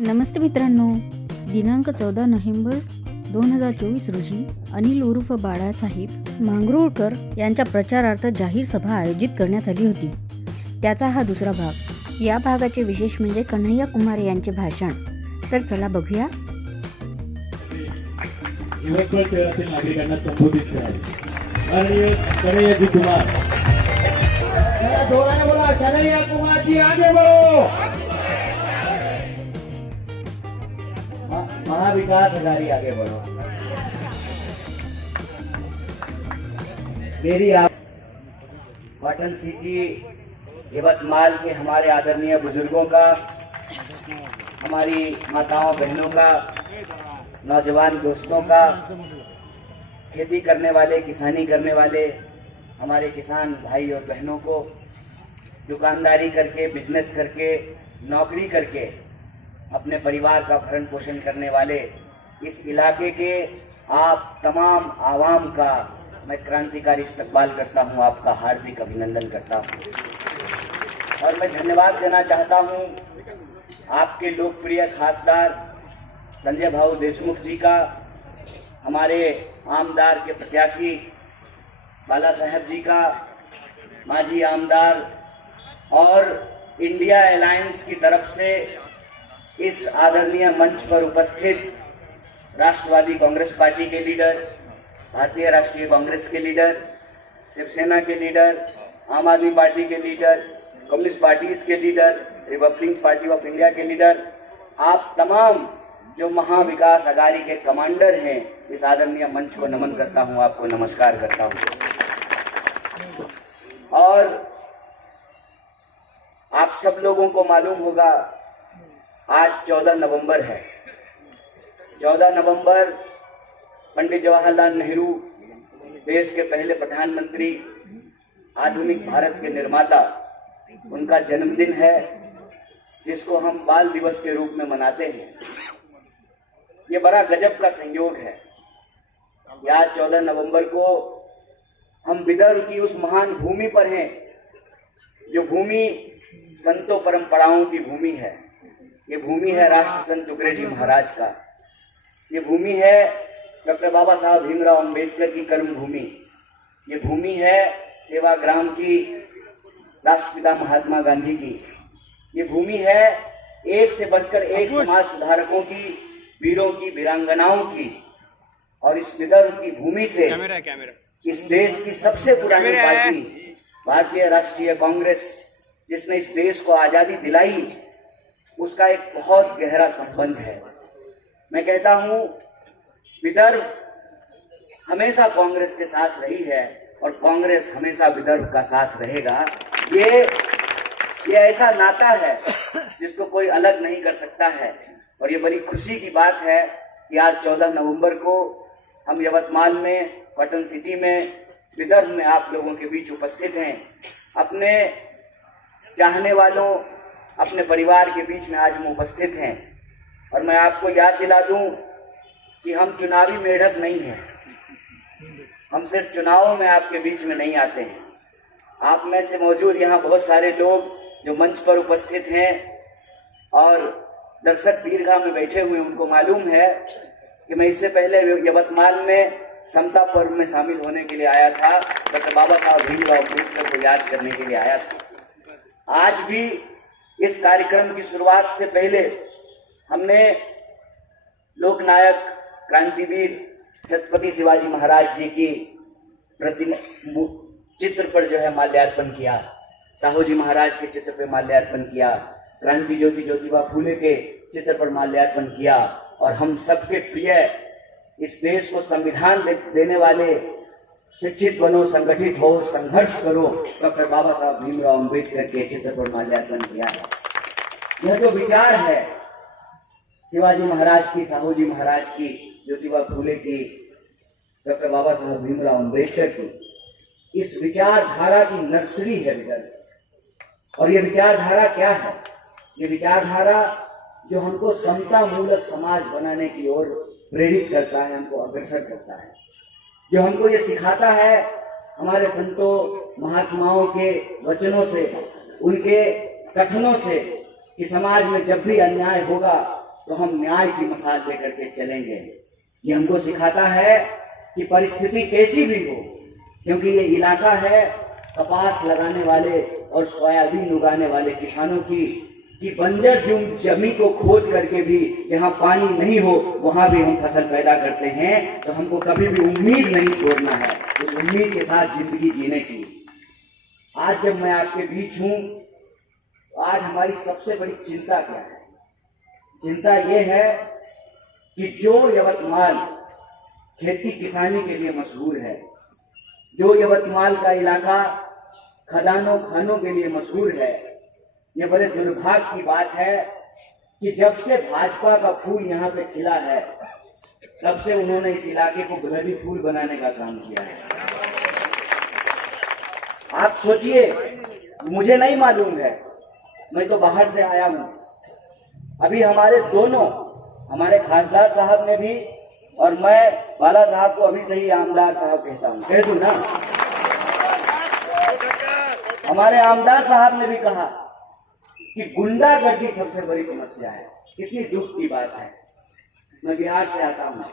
नमस्ते मित्रांनो, दिनांक 14 नोव्हेंबर 2024 रोजी अनिल उर्फ बाळासाहेब मांगरूळकर यांच्या प्रचारार्थ जाहीर सभा आयोजित करण्यात आली होती. त्याचा हा दुसरा भाग. या भागाचे विशेष म्हणजे कन्हैया कुमार यांचे भाषण. तर चला बघूया. यवतमाळ शहरातील नागरिकांना संबोधित करावे. आणि कन्हैया कुमार, जोराने बोला, कन्हैया कुमार जी आगे बढ़ो. महाविकास अघाड़ी आगे बढ़ो. मेरी आप कॉटन सिटी यवतमाल के हमारे आदरणीय बुजुर्गों का, हमारी माताओं बहनों का, नौजवान दोस्तों का, खेती करने वाले, किसानी करने वाले हमारे किसान भाई और बहनों को, दुकानदारी करके, बिजनेस करके, नौकरी करके अपने परिवार का भरण पोषण करने वाले इस इलाके के आप तमाम आवाम का मैं क्रांतिकारी इस्तकबाल करता हूं, आपका हार्दिक अभिनंदन करता हूं. और मैं धन्यवाद देना चाहता हूं आपके लोकप्रिय खासदार संजय भाऊ देशमुख जी का, हमारे आमदार के प्रत्याशी बाला साहब जी का, माजी आमदार और इंडिया अलायंस की तरफ से इस आदरणीय मंच पर उपस्थित राष्ट्रवादी कांग्रेस पार्टी के लीडर, भारतीय राष्ट्रीय कांग्रेस के लीडर, शिवसेना के लीडर, आम आदमी पार्टी के लीडर, कम्युनिस्ट पार्टीज के leader, Republic party of India के लीडर, आप तमाम जो महाविकास अघाड़ी के कमांडर हैं, इस आदरणीय मंच को नमन करता हूं, आपको नमस्कार करता हूं. और आप सब लोगों को मालूम होगा आज 14 नवंबर है. 14 नवंबर पंडित जवाहरलाल नेहरू, देश के पहले प्रधानमंत्री, आधुनिक भारत के निर्माता, उनका जन्मदिन है, जिसको हम बाल दिवस के रूप में मनाते हैं. ये बड़ा गजब का संयोग है. आज 14 नवंबर को हम विदर्भ की उस महान भूमि पर हैं, जो भूमि संतों परंपराओं की भूमि है. ये भूमि है राष्ट्र संत तुकरेजी महाराज का. ये भूमि है डॉक्टर बाबा साहब भीमराव अंबेडकर की कर्म भूमि. ये भूमि है सेवाग्राम की, राष्ट्रपिता महात्मा गांधी की. ये भूमि है एक से बढ़कर एक समाज सुधारकों की, वीरों की, वीरांगनाओं की. और इस विदर्भ की भूमि से इस देश की सबसे पुरानी पार्टी भारतीय राष्ट्रीय कांग्रेस, जिसने इस देश को आजादी दिलाई, उसका एक बहुत गहरा संबंध है. मैं कहता हूं विदर्भ हमेशा कांग्रेस के साथ रही है और कांग्रेस हमेशा विदर्भ का साथ रहेगा. ये ऐसा नाता है जिसको कोई अलग नहीं कर सकता है. और ये बड़ी खुशी की बात है कि आज 14 नवंबर को हम यवतमाल में, कॉटन सिटी में, विदर्भ में आप लोगों के बीच उपस्थित हैं. अपने चाहने वालों, अपने परिवार के बीच में आज हम उपस्थित हैं. और मैं आपको याद दिला दूं कि हम चुनावी मेढक नहीं हैं. हम सिर्फ चुनावों में आपके बीच में नहीं आते हैं. आप में से मौजूद यहाँ बहुत सारे लोग जो मंच पर उपस्थित हैं और दर्शक दीर्घा में बैठे हुए, उनको मालूम है कि मैं इससे पहले यवतमाल में समता पर्व में शामिल होने के लिए आया था. डॉक्टर बाबा साहब भीमराव अम्बेडकर को याद करने के लिए आया था. आज भी इस कार्यक्रम की शुरुआत से पहले हमने लोकनायक, क्रांतिवीर छत्रपति शिवाजी महाराज जी की प्रतिमा चित्र पर जो है माल्यार्पण किया. साहू जी महाराज के चित्र पर माल्यार्पण किया. क्रांति ज्योति ज्योतिबा फूले के चित्र पर माल्यार्पण किया. और हम सबके प्रिय, इस देश को संविधान देने वाले, शिक्षित बनो, संगठित हो, संघर्ष करो, डॉक्टर बाबा साहब भीमराव अम्बेडकर के चित्र पर माल्यार्पण किया है. यह जो विचार है शिवाजी महाराज की, साहू जी महाराज की, ज्योतिबा फूले की, डॉक्टर बाबा साहब भीमराव अम्बेडकर की, इस विचारधारा की नर्सरी है विदर्भ. और ये विचारधारा क्या है? ये विचारधारा जो हमको समता मूलक समाज बनाने की ओर प्रेरित करता है, हमको अग्रसर करता है, जो हमको ये सिखाता है हमारे संतों महात्माओं के वचनों से, उनके कथनों से, कि समाज में जब भी अन्याय होगा तो हम न्याय की मिसाल लेकर के चलेंगे। ये हमको सिखाता है कि परिस्थिति कैसी भी हो, क्योंकि ये इलाका है कपास लगाने वाले और सोयाबीन उगाने वाले किसानों की, कि बंजर जमीन को खोद करके भी जहां पानी नहीं हो वहां भी हम फसल पैदा करते हैं। तो हमको कभी भी उम्मीद नहीं छोड़ना है, उस उम्मीद के साथ जिंदगी जीने की। आज जब मैं आपके बीच हूं, आज हमारी सबसे बड़ी चिंता क्या है? चिंता यह है कि जो यवतमाल खेती किसानी के लिए मशहूर है, जो यवतमाल का इलाका खदानों खानों के लिए मशहूर है, ये बड़े दुर्भाग्य की बात है कि जब से भाजपा का फूल यहाँ पे खिला है, तब से उन्होंने इस इलाके को गुलाबी फूल बनाने का काम किया है। आप सोचिए, मुझे नहीं मालूम है, मैं तो बाहर से आया हूं। अभी हमारे खासदार साहब ने भी, और मैं बाला साहब को अभी से ही आमदार साहब कहता हूं, कह दूं ना, हमारे आमदार साहब ने भी कहा कि गुंडागर्दी सबसे बड़ी समस्या है। कितनी दुख की बात है। मैं बिहार से आता हूं,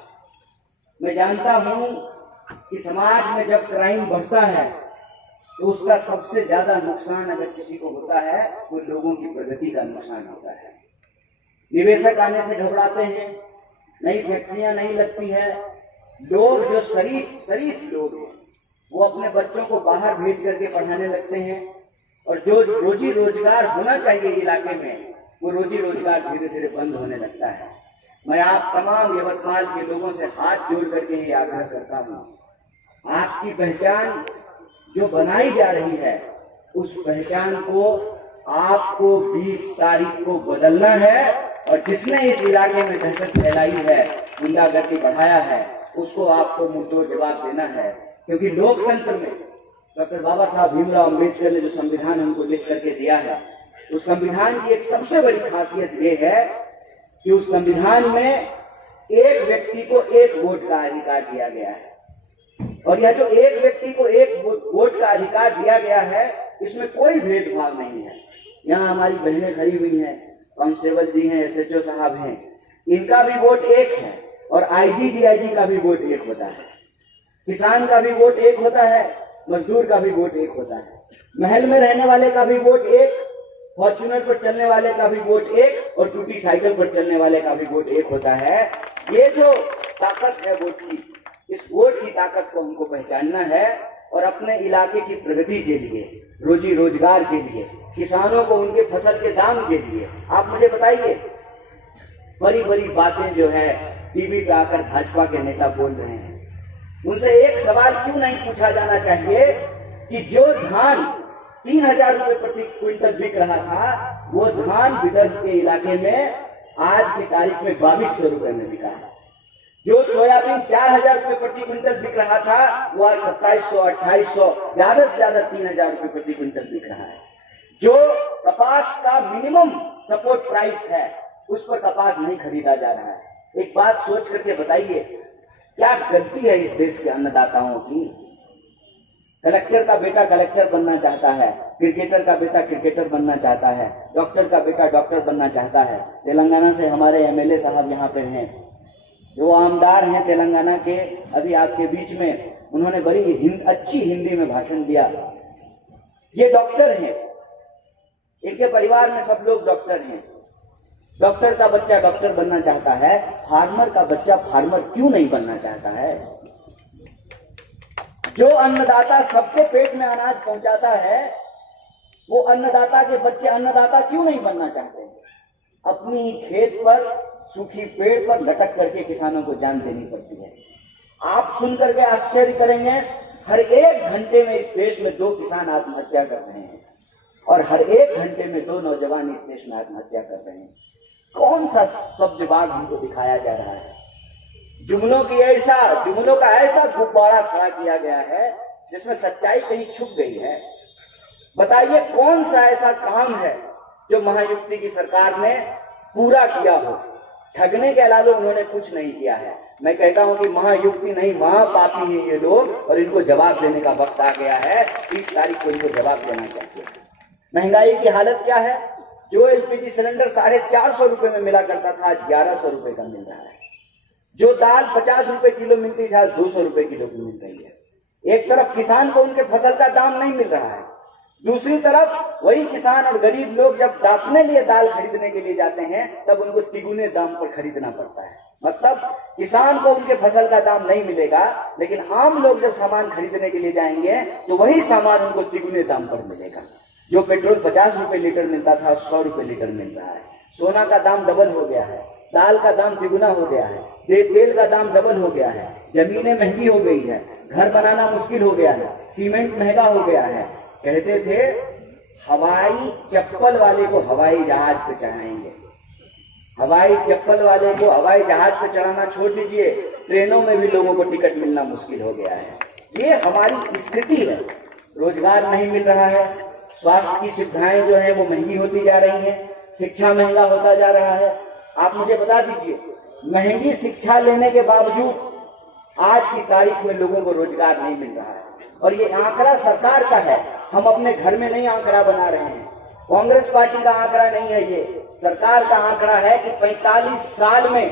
मैं जानता हूं कि समाज में जब क्राइम बढ़ता है तो उसका सबसे ज्यादा नुकसान अगर किसी को होता है, वो लोगों की प्रगति का नुकसान होता है। निवेशक आने से घबराते हैं, नई फैक्ट्रियां नहीं लगती है, लोग जो शरीफ लोग हैं वो अपने बच्चों को बाहर भेज करके पढ़ाने लगते हैं, और जो रोजी रोजगार होना चाहिए इलाके में, वो रोजी रोजगार धीरे धीरे बंद होने लगता है। मैं आप तमाम यवतमाल के लोगों से हाथ जोड़ करके ये आग्रह करता हूँ, आपकी पहचान जो बनाई जा रही है, उस पहचान को आपको 20 तारीख को बदलना है, और जिसने इस इलाके में दहशत फैलाई है, गुंडागर्दी बढ़ाया है, उसको आपको मुंहतोड़ जवाब देना है। क्योंकि लोकतंत्र में डॉक्टर बाबा साहब भीमराव अम्बेडकर ने जो संविधान हमको लिख करके दिया है, उस संविधान की एक सबसे बड़ी खासियत ये है कि उस संविधान में एक व्यक्ति को एक वोट का अधिकार दिया गया है। और यह जो एक व्यक्ति को एक वोट का अधिकार दिया गया है, इसमें कोई भेदभाव नहीं है। यहाँ हमारी बहनें खड़ी हुई हैं, कांस्टेबल जी हैं, SHO साहब हैं, इनका भी वोट एक है, और IG DIG का भी वोट एक होता है, किसान का भी वोट एक होता है, मजदूर का भी वोट एक होता है, महल में रहने वाले का भी वोट एक, फॉर्च्यूनर पर चलने वाले का भी वोट एक, और टूटी साइकिल पर चलने वाले का भी वोट एक होता है। ये जो ताकत है वोट की, इस वोट की ताकत को हमको पहचानना है, और अपने इलाके की प्रगति के लिए, रोजी रोजगार के लिए, किसानों को उनके फसल के दाम के लिए। आप मुझे बताइए, बड़ी बड़ी बातें जो है टीवी पे आकर भाजपा के नेता बोल रहे हैं, उनसे एक सवाल क्यों नहीं पूछा जाना चाहिए कि जो धान 3000 रुपए प्रति क्विंटल बिक रहा था, वो धान विदर्भ के इलाके में आज की तारीख में 2200 रुपए में बिका है। जो सोयाबीन 4000 रुपए प्रति क्विंटल बिक रहा था, वो आज 2700, 2800, ज्यादा से ज्यादा 3000 रुपए प्रति क्विंटल बिक रहा है। जो कपास का मिनिमम सपोर्ट प्राइस है, उस पर कपास नहीं खरीदा जा रहा है। एक बात सोच करके बताइए, क्या गलती है इस देश के अन्नदाताओं की? कलेक्टर का बेटा कलेक्टर बनना चाहता है, क्रिकेटर का बेटा क्रिकेटर बनना चाहता है, डॉक्टर का बेटा डॉक्टर बनना चाहता है। तेलंगाना से हमारे MLA साहब यहाँ पे हैं, जो आमदार हैं तेलंगाना के, अभी आपके बीच में उन्होंने बड़ी अच्छी हिंदी में भाषण दिया। ये डॉक्टर हैं, इनके परिवार में सब लोग डॉक्टर हैं। डॉक्टर का बच्चा डॉक्टर बनना चाहता है, फार्मर का बच्चा फार्मर क्यों नहीं बनना चाहता है? जो अन्नदाता सबके पेट में अनाज पहुंचाता है, वो अन्नदाता के बच्चे अन्नदाता क्यों नहीं बनना चाहते? अपनी ही खेत पर, सूखी पेड़ पर लटक करके किसानों को जान देनी पड़ती है। आप सुन करके आश्चर्य करेंगे, हर 1 घंटे में इस देश में 2 किसान आत्महत्या कर रहे हैं, और हर 1 घंटे में 2 नौजवान इस देश में आत्महत्या कर रहे हैं। कौन सा सब जवाब हमको दिखाया जा रहा है? जुमलों का ऐसा गुब्बारा खड़ा किया गया है जिसमें सच्चाई कहीं छुप गई है। बताइए, कौन सा ऐसा काम है जो महायुक्ति की सरकार ने पूरा किया हो? ठगने के अलावा उन्होंने कुछ नहीं किया है। मैं कहता हूं कि महायुक्ति नहीं, महापापी हैं ये लोग, और इनको जवाब देने का वक्त आ गया है। 30 तारीख को इनको जवाब देना चाहिए। महंगाई की हालत क्या है? जो एलपीजी सिलेंडर 450 रुपए में मिला करता था आज 1100 रुपए का मिल रहा है। जो दाल 50 रुपए किलो मिलती थी आज 200 रुपए किलो की मिल रही है। एक तरफ किसान को उनके फसल का दाम नहीं मिल रहा है, दूसरी तरफ वही किसान और गरीब लोग जब अपने लिए दाल खरीदने के लिए जाते हैं तब उनको तिगुने दाम पर खरीदना पड़ता है। मतलब किसान को उनके फसल का दाम नहीं मिलेगा, लेकिन आम लोग जब सामान खरीदने के लिए जाएंगे तो वही सामान उनको तिगुने दाम पर मिलेगा। जो पेट्रोल 50 रुपए लीटर मिलता था 100 रुपए लीटर मिल रहा है। सोना का दाम डबल हो गया है, दाल का दाम तिगुना हो गया है, तेल का दाम डबल हो गया है, जमीनें महंगी हो गई है, घर बनाना मुश्किल हो गया है, सीमेंट महंगा हो गया है। कहते थे हवाई चप्पल वाले को हवाई जहाज पे चढ़ाएंगे, हवाई चप्पल वाले को हवाई जहाज पे चढ़ाना छोड़ दीजिए, ट्रेनों में भी लोगों को टिकट मिलना मुश्किल हो गया है। ये हमारी स्थिति है। रोजगार नहीं मिल रहा है, स्वास्थ्य की सुविधाएं जो है वो महंगी होती जा रही हैं, शिक्षा महंगा होता जा रहा है। आप मुझे बता दीजिए, महंगी शिक्षा लेने के बावजूद आज की तारीख में लोगों को रोजगार नहीं मिल रहा है। और ये आंकड़ा सरकार का है, हम अपने घर में नहीं आंकड़ा बना रहे हैं। कांग्रेस पार्टी का आंकड़ा नहीं है, ये सरकार का आंकड़ा है कि 45 साल में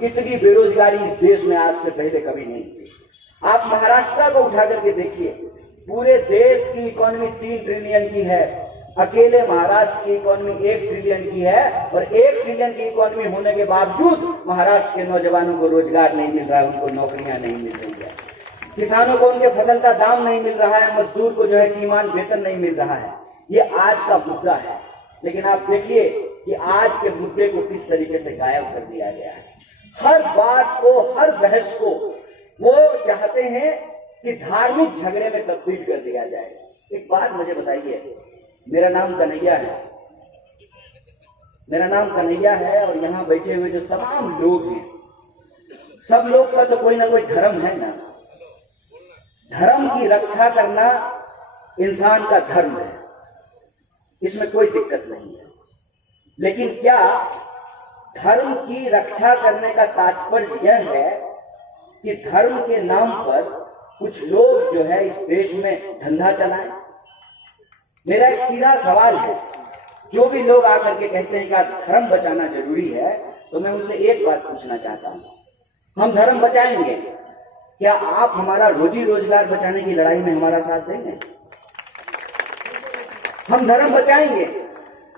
इतनी बेरोजगारी इस देश में आज से पहले कभी नहीं थी। आप महाराष्ट्र को उठा करके देखिए, पूरे देश की इकोनॉमी 3 ट्रिलियन की है, अकेले महाराष्ट्र की इकोनॉमी 1 ट्रिलियन की है। और 1 ट्रिलियन की इकोनॉमी होने के बावजूद महाराष्ट्र के नौजवानों को रोजगार नहीं मिल रहा है, उनको नौकरियां नहीं मिल रही है, किसानों को उनके फसल का दाम नहीं मिल रहा है, मजदूर को जो है कीमान वेतन नहीं मिल रहा है। ये आज का मुद्दा है। लेकिन आप देखिए कि आज के मुद्दे को किस तरीके से गायब कर दिया गया है। हर बात को, हर बहस को वो चाहते हैं कि धार्मिक झगड़े में तब्दील कर दिया जाए। एक बात मुझे बताइए, मेरा नाम कन्हैया है, मेरा नाम कन्हैया है और यहाँ बैठे हुए जो तमाम लोग हैं, सब लोग का तो कोई ना कोई धर्म है ना। धर्म की रक्षा करना इंसान का धर्म है, इसमें कोई दिक्कत नहीं है। लेकिन क्या धर्म की रक्षा करने का तात्पर्य यह है कि धर्म के नाम पर कुछ लोग जो है इस देश में धंधा चलाएं? मेरा एक सीधा सवाल है, जो भी लोग आकर के कहते हैं कि आज धर्म बचाना जरूरी है, तो मैं उनसे एक बात पूछना चाहता हूं, हम धर्म बचाएंगे, क्या आप हमारा रोजी रोजगार बचाने की लड़ाई में हमारा साथ देंगे? हम धर्म बचाएंगे,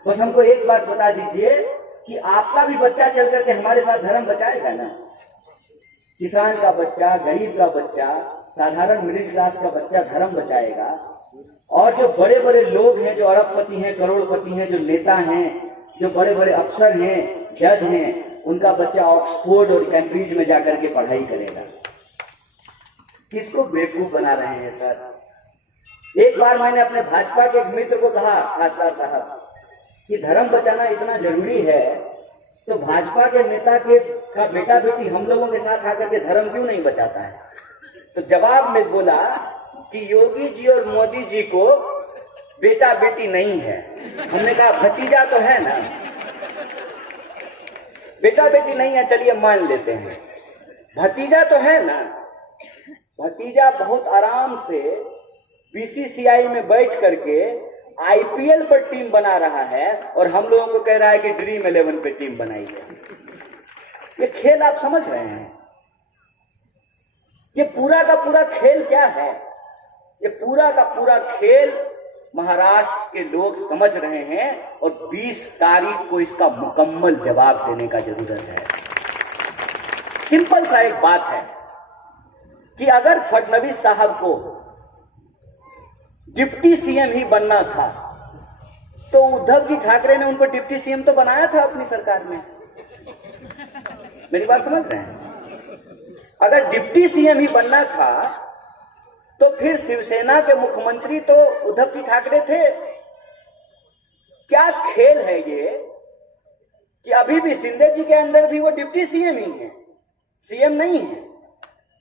बस हमको एक बात बता दीजिए कि आपका भी बच्चा चल करके हमारे साथ धर्म बचाएगा ना? किसान का बच्चा, गरीब का बच्चा, साधारण मिडिल क्लास का बच्चा धर्म बचाएगा। और जो बड़े बड़े लोग हैं, जो अरबपति हैं, करोड़पति हैं, जो नेता हैं, जो बड़े बड़े अफसर हैं, जज हैं, उनका बच्चा ऑक्सफोर्ड और कैम्ब्रिज में जाकर के पढ़ाई करेगा। किसको बेवकूफ बना रहे हैं सर? एक बार मैंने अपने भाजपा के एक मित्र को कहा, खासदार साहब, कि धर्म बचाना इतना जरूरी है तो भाजपा के नेता का बेटा बेटी हम लोगों के साथ आकर के धर्म क्यों नहीं बचाता है? तो जवाब में बोला कि योगी जी और मोदी जी को बेटा बेटी नहीं है। हमने कहा भतीजा तो है ना, बेटा बेटी नहीं है, चलिए मान लेते हैं, भतीजा तो है ना। भतीजा बहुत आराम से बीसीसीआई में बैठ करके आईपीएल पर टीम बना रहा है और हम लोगों को कह रहा है कि ड्रीम 11 पे टीम बनाई है। ये खेल आप समझ रहे हैं? ये पूरा का पूरा खेल क्या है? ये पूरा का पूरा खेल महाराष्ट्र के लोग समझ रहे हैं और 20 तारीख को इसका मुकम्मल जवाब देने का जरूरत है। सिंपल सा एक बात है कि अगर फडणवीस साहब को डिप्टी सीएम ही बनना था तो उद्धव जी ठाकरे ने उनको डिप्टी सीएम तो बनाया था अपनी सरकार में। मेरी बात समझ रहे हैं? अगर डिप्टी सीएम ही बनना था तो फिर शिवसेना के मुख्यमंत्री तो उद्धव जी ठाकरे थे। क्या खेल है ये कि अभी भी शिंदे जी के अंदर भी वो डिप्टी सीएम ही है, सीएम नहीं है।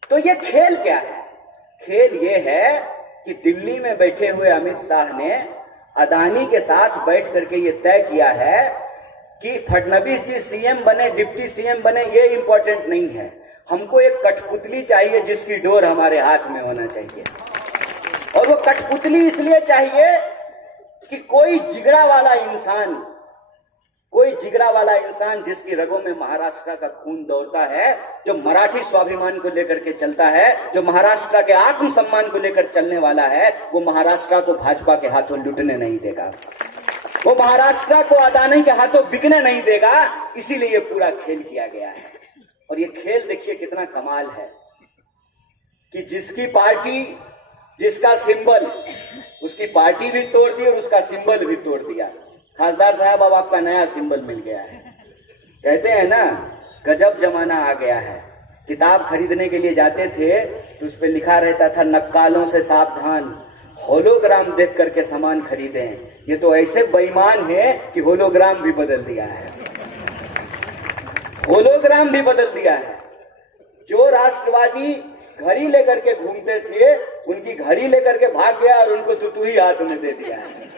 तो ये खेल क्या है? खेल ये है कि दिल्ली में बैठे हुए अमित शाह ने अदानी के साथ बैठ करके ये तय किया है कि फडणवीस जी सीएम बने, डिप्टी सीएम बने, ये इंपॉर्टेंट नहीं है, हमको एक कठपुतली चाहिए जिसकी डोर हमारे हाथ में होना चाहिए। और वो कठपुतली इसलिए चाहिए कि कोई जिगरा वाला इंसान कोई जिगरा वाला इंसान जिसकी रगों में महाराष्ट्र का खून दौड़ता है, जो मराठी स्वाभिमान को लेकर के चलता है, जो महाराष्ट्र के आत्मसम्मान को लेकर चलने वाला है, वो महाराष्ट्र को भाजपा के हाथों लुटने नहीं देगा, वो महाराष्ट्र को अदानी के हाथों बिकने नहीं देगा। इसीलिए ये पूरा खेल किया गया है। और ये खेल देखिए कितना कमाल है कि जिसकी पार्टी, जिसका सिंबल, उसकी पार्टी भी तोड़ दी और उसका सिंबल भी तोड़ दिया। खासदार साहब, अब आपका नया सिंबल मिल गया है। कहते हैं ना, गजब जमाना आ गया है। किताब खरीदने के लिए जाते थे तो उस पर लिखा रहता था, नक्कालों से सावधान, होलोग्राम देख करके सामान खरीदें। ये तो ऐसे बेईमान है कि होलोग्राम भी बदल दिया है, होलोग्राम भी बदल दिया है। जो राष्ट्रवादी घड़ी लेकर के घूमते थे, उनकी घड़ी लेकर के भाग गया और उनको तुतुही हाथ में दे दिया है।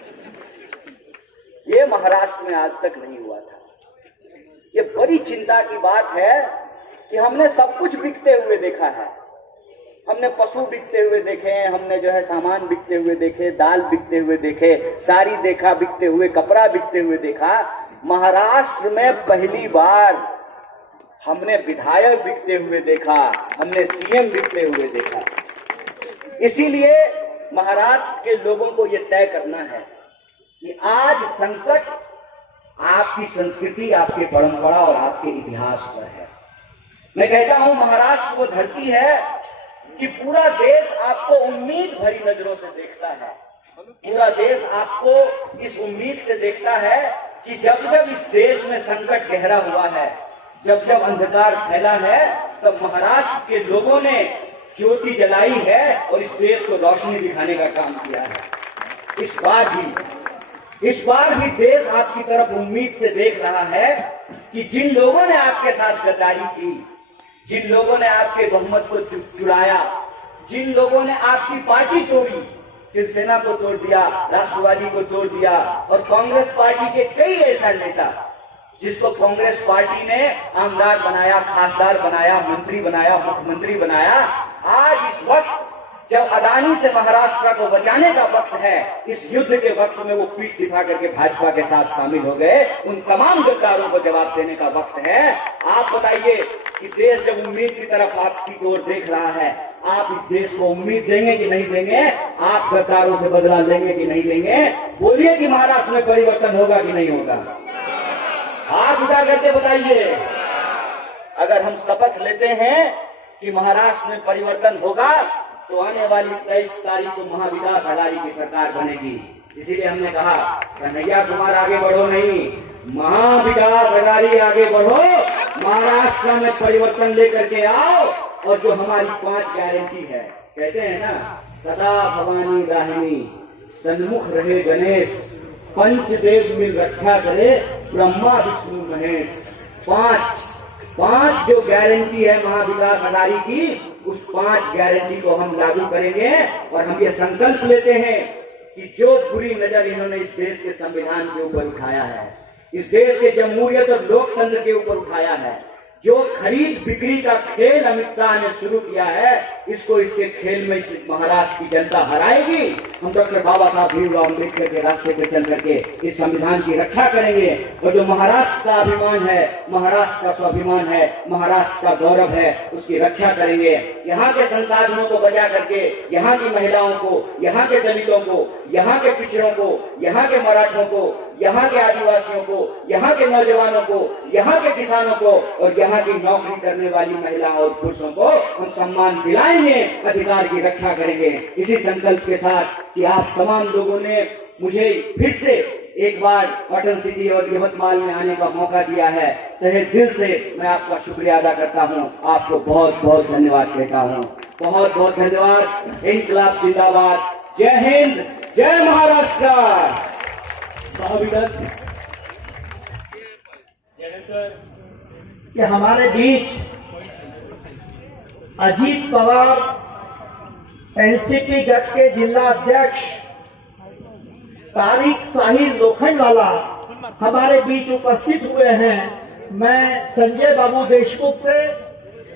ये महाराष्ट्र में आज तक नहीं हुआ था। ये बड़ी चिंता की बात है कि हमने सब कुछ बिकते हुए देखा है। हमने पशु बिकते हुए देखे, हमने जो है सामान बिकते हुए देखे, दाल बिकते हुए देखे, साड़ी देखा बिकते हुए, कपड़ा बिकते हुए देखा। महाराष्ट्र में पहली बार हमने विधायक बिकते हुए देखा, हमने सीएम बिकते हुए देखा। इसीलिए महाराष्ट्र के लोगों को यह तय करना है कि आज संकट आपकी संस्कृति, आपकी परंपरा और आपके इतिहास पर है। मैं कहता हूं, महाराष्ट्र वो धरती है कि पूरा देश आपको उम्मीद भरी नजरों से देखता है। पूरा देश आपको इस उम्मीद से देखता है कि जब जब इस देश में संकट गहरा हुआ है, जब जब अंधकार फैला है, तब महाराष्ट्र के लोगों ने ज्योति जलाई है और इस देश को रोशनी दिखाने का काम किया है। इस बार भी देश आपकी तरफ उम्मीद से देख रहा है कि जिन लोगों ने आपके साथ गद्दारी की, जिन लोगों ने आपके बहुमत को चुराया, जिन लोगों ने आपकी पार्टी तोड़ी, शिवसेना को तोड़ दिया, राष्ट्रवादी को तोड़ दिया, और कांग्रेस पार्टी के कई ऐसा नेता जिसको कांग्रेस पार्टी ने आमदार बनाया, खासदार बनाया, मंत्री बनाया, मुख्यमंत्री बनाया, आज इस वक्त जब अदानी से महाराष्ट्र को बचाने का वक्त है, इस युद्ध के वक्त में वो पीठ दिखा करके भाजपा के साथ शामिल हो गए। उन तमाम गद्दारों को जवाब देने का वक्त है। आप बताइए कि देश जब उम्मीद की तरफ आपकी ओर देख रहा है, आप इस देश को उम्मीद देंगे कि नहीं देंगे? आप गद्दारों से बदला लेंगे कि नहीं लेंगे? बोलिए कि महाराष्ट्र में परिवर्तन होगा कि नहीं होगा? हाथ उठा करके बताइए। अगर हम शपथ लेते हैं कि महाराष्ट्र में परिवर्तन होगा, तो आने वाली 23 तारीख को महाविकास अघाड़ी की सरकार बनेगी। इसीलिए हमने कहा, कन्हैया कुमार आगे बढ़ो नहीं, महाविकास अघाड़ी आगे बढ़ो, महाराष्ट्र में परिवर्तन लेकर के आओ। और जो हमारी 5 गारंटी है, कहते हैं ना, सदा भवानी दाहिनी, सन्मुख रहे गणेश, पंचदेव मिल रक्षा करे, ब्रह्मा विष्णु महेश। 5 जो गारंटी है महाविकास अघाड़ी की, उस 5 गारंटी को हम लागू करेंगे। और हम ये संकल्प लेते हैं कि जो बुरी नजर इन्होंने इस देश के संविधान के ऊपर उठाया है, इस देश के जमहूरियत और लोकतंत्र के ऊपर उठाया है, जो खरीद बिक्री का खेल अमित शाह ने शुरू किया है, इसको इसके खेल में इस महाराष्ट्र की जनता हराएगी। हम डॉक्टर बाबा साहब भीमराव अम्बेडकर के रास्ते पे चल करके इस संविधान की रक्षा करेंगे। और जो महाराष्ट्र का अभिमान है, महाराष्ट्र का स्वाभिमान है, महाराष्ट्र का गौरव है, उसकी रक्षा करेंगे। यहाँ के संसाधनों को बचा करके यहाँ की महिलाओं को, यहाँ के दलितों को, यहाँ के पिछड़ों को, यहाँ के मराठों को, यहाँ के आदिवासियों को, यहाँ के नौजवानों को, यहाँ के किसानों को और यहाँ की नौकरी करने वाली महिलाओं और पुरुषों को हम सम्मान दिलाएंगे, अधिकार की रक्षा करेंगे। इसी संकल्प के साथ कि आप तमाम लोगों ने मुझे फिर से एक बार कॉटन सिटी और यवतमाल में आने का मौका दिया है, तहे दिल से मैं आपका शुक्रिया अदा करता हूँ। आपको बहुत बहुत धन्यवाद कहता हूँ। बहुत बहुत धन्यवाद। इनकलाब जिंदाबाद। जय हिंद, जय महाराष्ट्र। महाविकास यानंतर कि हमारे बीच अजीत पवार एनसीपी गट के जिला अध्यक्ष तारिक साहिर लोखंडवाला हमारे बीच उपस्थित हुए हैं। मैं संजय बाबू देशमुख से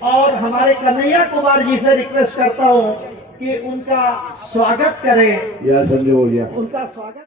और हमारे कन्हैया कुमार जी से रिक्वेस्ट करता हूं कि उनका स्वागत करें। या संजय हो गया उनका स्वागत